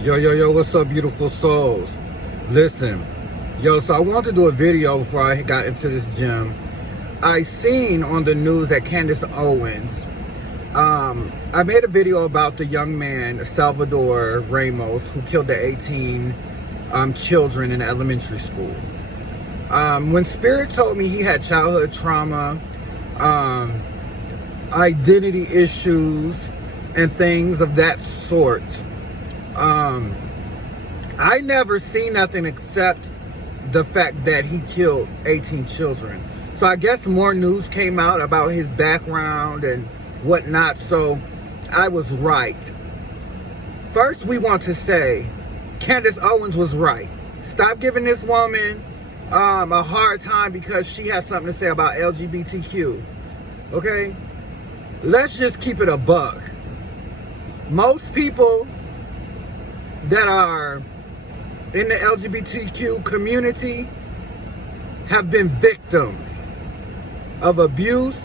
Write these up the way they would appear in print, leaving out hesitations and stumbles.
Yo, what's up, beautiful souls? Listen, so I wanted to do a video before I got into this gym. I seen on the news that Candace Owens, I made a video about the young man, Salvador Ramos, who killed the 18 children in elementary school. When Spirit told me he had childhood trauma, identity issues, and things of that sort, I never seen nothing except the fact that he killed 18 children. So I guess more news came out about his background and whatnot, so I was right. First, we want to say Candace Owens was right. Stop giving this woman a hard time because she has something to say about LGBTQ. Okay? Let's just keep it a buck. Most people that are in the LGBTQ community have been victims of abuse,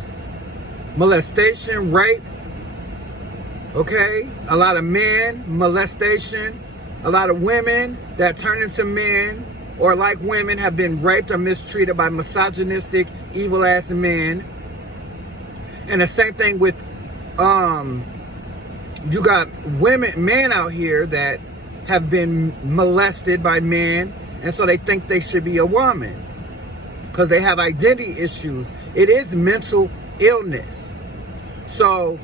molestation, rape. Okay? A lot of men, molestation. A lot of women that turn into men or like women have been raped or mistreated by misogynistic, evil ass men. And the same thing with you got men out here that have been molested by men, and so they think they should be a woman because they have identity issues. It is mental illness. So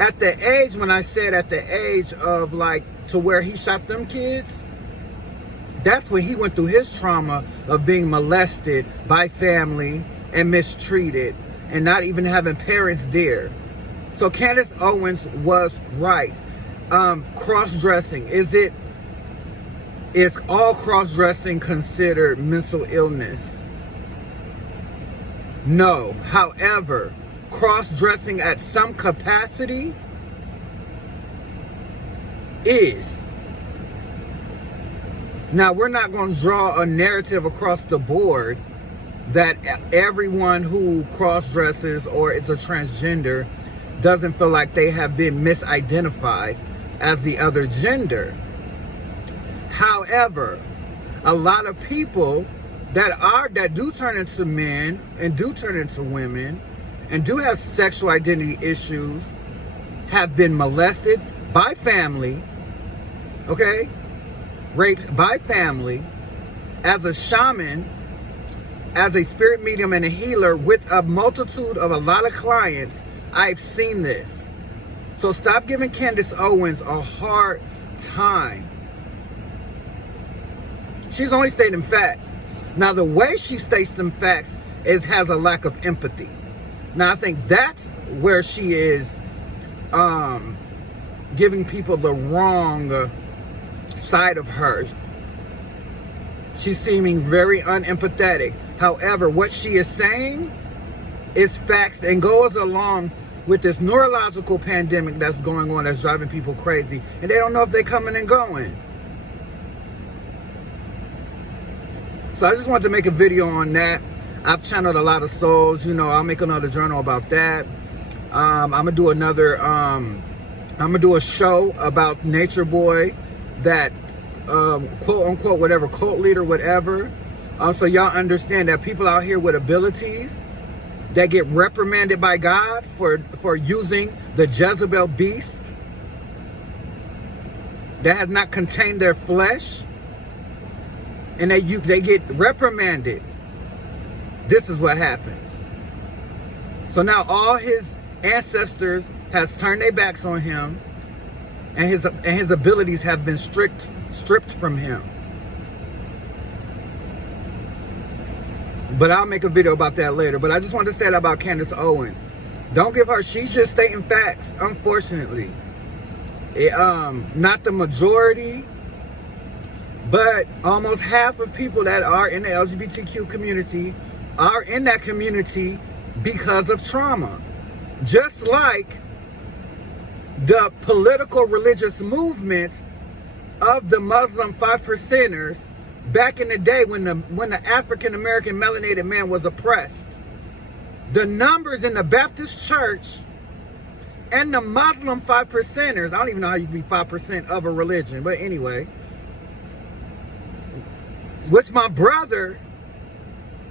at the age, when I said at the age of like to where he shot them kids, that's when he went through his trauma of being molested by family and mistreated and not even having parents there. So Candace Owens was right. Cross-dressing, is all cross-dressing considered mental illness? No. However, cross-dressing at some capacity is. Now, we're not going to draw a narrative across the board that everyone who cross-dresses or is a transgender doesn't feel like they have been misidentified as the other gender. However, a lot of people that do turn into men and do turn into women and do have sexual identity issues have been molested by family, okay? Raped by family, as a shaman, as a spirit medium and a healer with a multitude of a lot of clients. I've seen this. So stop giving Candace Owens a hard time. She's only stating facts. Now, the way she states them facts has a lack of empathy. Now, I think that's where she is giving people the wrong side of her. She's seeming very unempathetic. However, what she is saying is facts and goes along with this neurological pandemic that's going on, that's driving people crazy, and they don't know if they're coming and going. So I just wanted to make a video on that. I've channeled a lot of souls. I'll make another journal about that. I'm gonna do another. I'm gonna do a show about Nature Boy, that quote unquote whatever cult leader, whatever. So y'all understand that people out here with abilities that get reprimanded by God for using the Jezebel beast that has not contained their flesh, and they get reprimanded. This is what happens. So now all his ancestors has turned their backs on him, and his abilities have been stripped from him. But I'll make a video about that later. But I just want to say that about Candace Owens. Don't give her, she's just stating facts, unfortunately. Not the majority, but almost half of people that are in the LGBTQ community are in that community because of trauma. Just like the political religious movement of the Muslim 5%ers back in the day when the African American melanated man was oppressed. The numbers in the Baptist church And the Muslim 5%ers, I don't even know how you can be 5% of a religion, but anyway, which my brother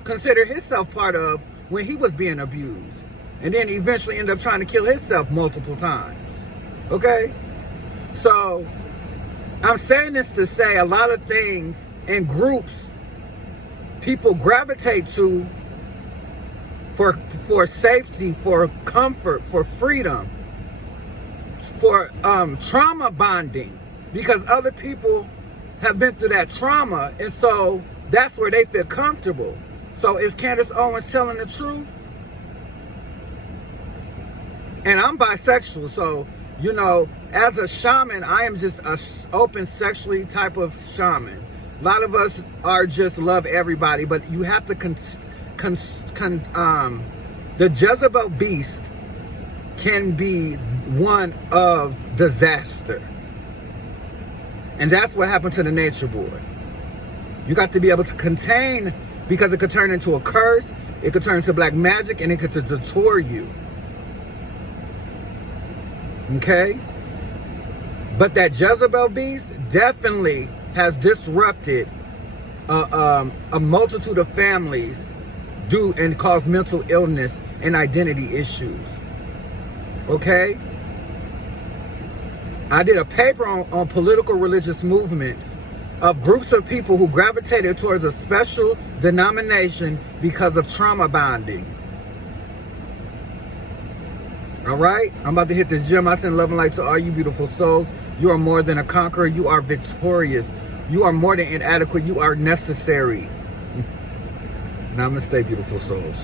considered himself part of when he was being abused. And then eventually ended up trying to kill himself multiple times. Okay? So, I'm saying this to say a lot of things in groups people gravitate to for safety, for comfort, for freedom, for trauma bonding, because other people have been through that trauma, and so that's where they feel comfortable. So is Candace Owens telling the truth? And I'm bisexual, so, you know, as a shaman, I am just a open sexually type of shaman. A lot of us are just love everybody, but you have to the Jezebel beast can be one of disaster. And that's what happened to the nature boy. You got to be able to contain, because it could turn into a curse, it could turn into black magic, and it could detour you. Okay? But that Jezebel beast definitely has disrupted a multitude of families and caused mental illness and identity issues. Okay? I did a paper on political religious movements of groups of people who gravitated towards a special denomination because of trauma bonding. All right? I'm about to hit this gym. I send love and light to all you beautiful souls. You are more than a conqueror. You are victorious. You are more than inadequate. You are necessary. Namaste, beautiful souls.